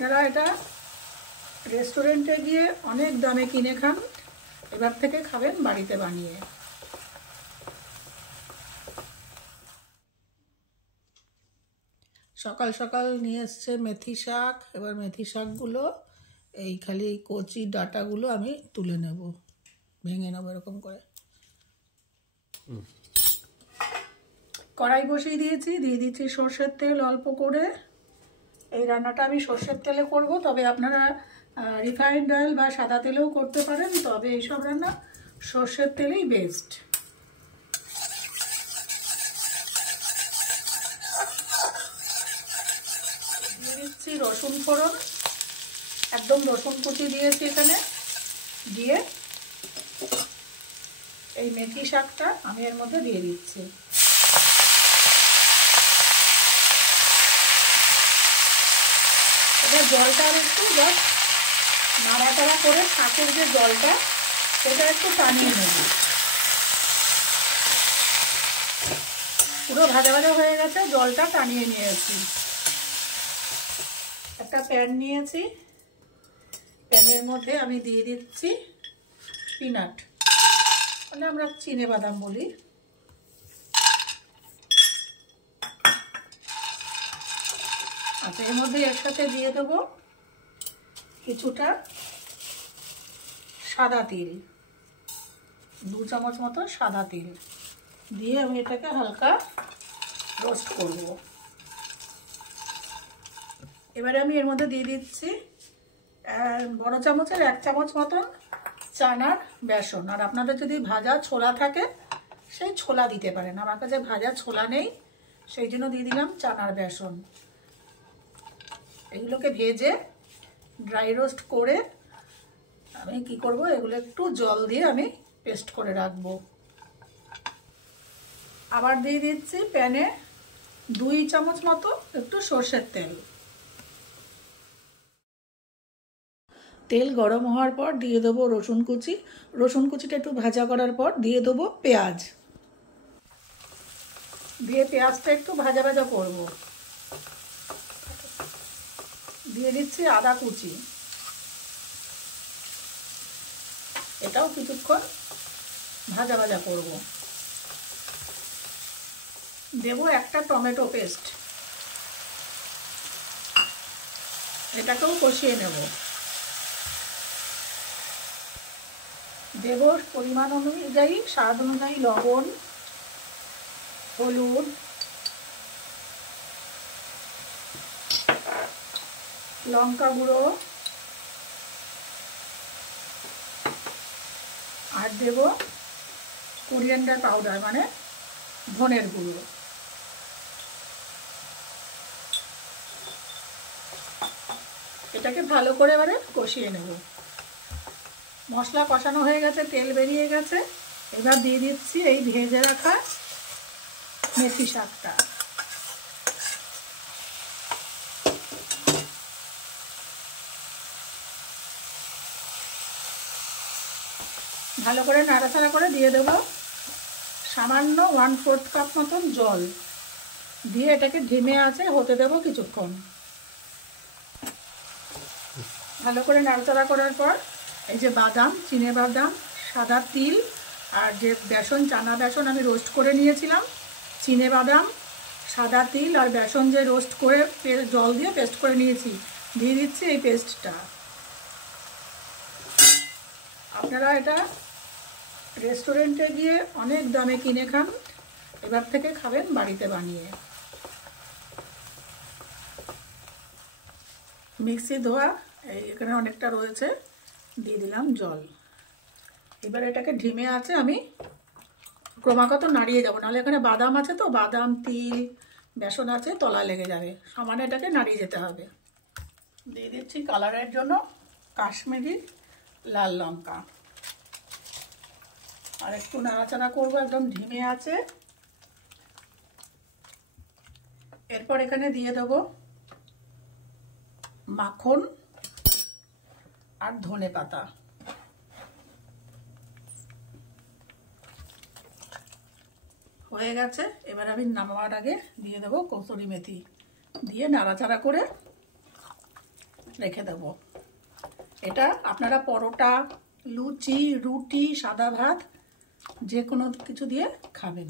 আপনারা এটা রেস্টুরেন্টে গিয়ে অনেক দামে কিনে খান, এবার থেকে খাবেন বাড়িতে বানিয়ে। সকাল সকাল নিয়ে এসছে মেথি শাক। এবার মেথি শাকগুলো এই খালি এই কচি ডাঁটাগুলো আমি তুলে নেব, ভেঙে নেবো এরকম করে। কড়াই বসিয়ে দিয়েছি, দিয়ে দিচ্ছি সর্ষের তেল অল্প করে। এই রান্নাটা আমি সর্ষের তেলে করব, তবে আপনারা রিফাইন্ড অয়েল বা সাদা তেলেও করতে পারেন, তবে এইসব রান্না সর্ষের তেলেই বেস্ট। দিয়ে দিচ্ছি রসুন ফোড়ন, একদম রসুন কুচি দিয়েছি এখানে। দিয়ে এই মেথি শাকটা আমি এর মধ্যে দিয়ে দিচ্ছি। এটা জলটা আর একটু জাস্ট নাড়াচাড়া করে শাকের যে জলটা সেটা একটু টানিয়ে নেব। পুরো ভাজা ভাজা হয়ে গেছে, জলটা টানিয়ে নিয়েছি। একটা প্যান নিয়েছি, প্যানের মধ্যে আমি দিয়ে দিচ্ছি পিনাট, মানে আমরা চিনে বাদাম বলি। আচ্ছা, এর মধ্যে একসাথে দিয়ে দেবো কিছুটা সাদা তিল, 2 চামচ মতো সাদা তিল দিয়ে আমি এটাকে হালকা রোস্ট করব। এবারে আমি এর মধ্যে দিয়ে দিচ্ছি বড় চামচের 1 চামচ মতন চানার বেসন। আর আপনাদের যদি ভাজা ছোলা থাকে সেই ছোলা দিতে পারেন, আমার কাছে ভাজা ছোলা নেই, সেই জন্য দিয়ে দিলাম চানার বেসন। এগুলোকে ভেজে ড্রাই রোস্ট করে আমি কি করব, এগুলো একটু জল দিয়ে আমি পেস্ট করে রাখবো। আবার দিয়ে দিচ্ছি প্যানে 2 চামচ মতো একটু সর্ষের তেল। তেল গরম হওয়ার পর দিয়ে দেবো রসুন কুচি। রসুন কুচিটা একটু ভাজা করার পর দিয়ে দেবো পেঁয়াজ, দিয়ে পেঁয়াজটা একটু ভাজা ভাজা করব। দিয়ে দিচ্ছি আদা কুচি, এটাও কিছুক্ষণ ভাজা ভাজা করব। দেবো একটা টমেটো পেস্ট, এটাকেও কষিয়ে নেব। দেব পরিমাণ অনুযায়ী, স্বাদ অনুযায়ী লবণ, হলুদ, লঙ্কা গুঁড়ো, আর দেব কোরিয়ান্ডার পাউডার মানে ধনের গুঁড়ো। এটাকে ভালো করে এবারে কষিয়ে নেব। মশলা কষানো হয়ে গেছে, তেল বেরিয়ে গেছে। এবার দিয়ে দিচ্ছি এই ভেজে রাখা মেথি শাকটা। ভালো করে নাড়াচাড়া করে দিয়ে দেবো সামান্য 1/4 কাপ মতন জল দিয়ে এটাকে ধিমে আঁচে হতে দেবো কিছুক্ষণ। ভালো করে নাড়াচাড়া করার পর এই যে বাদাম, চিনে বাদাম, সাদা তিল আর যে বেসন, চানা বেসন আমি রোস্ট করে নিয়েছিলাম, চিনে বাদাম, সাদা তিল আর বেসন যে রোস্ট করে জল দিয়ে পেস্ট করে নিয়েছি, দিয়ে দিচ্ছি এই পেস্টটা। আপনারা এটা রেস্টুরেন্টে গিয়ে অনেক দামে কিনে খান, এবার থেকে খাবেন বাড়িতে বানিয়ে। মিক্সি ধোয়া এখানে অনেকটা রয়েছে, দিয়ে দিলাম জল। এবার এটাকে ধিমে আছে আমি ক্রমাগত নাড়িয়ে যাবো, নাহলে এখানে বাদাম আছে তো, বাদাম, তিল, বেসন আছে, তলা লেগে যাবে। সমানে এটাকে নাড়িয়ে যেতে হবে। দিয়ে দিচ্ছি কালারের জন্য কাশ্মীরি লাল লঙ্কা, আর একটু নাড়াচাড়া করবো, একদম ধিমে আছে। এরপর এখানে দিয়ে দেবো মাখন আর ধনে পাতা। হয়ে গেছে। এবার আমি নামাবার আগে দিয়ে দেবো কসুরি মেথি, দিয়ে নাড়াচাড়া করে রেখে দেব। এটা আপনারা পরোটা, লুচি, রুটি, সাদা ভাত যে কোনো কিছু দিয়ে খাবেন।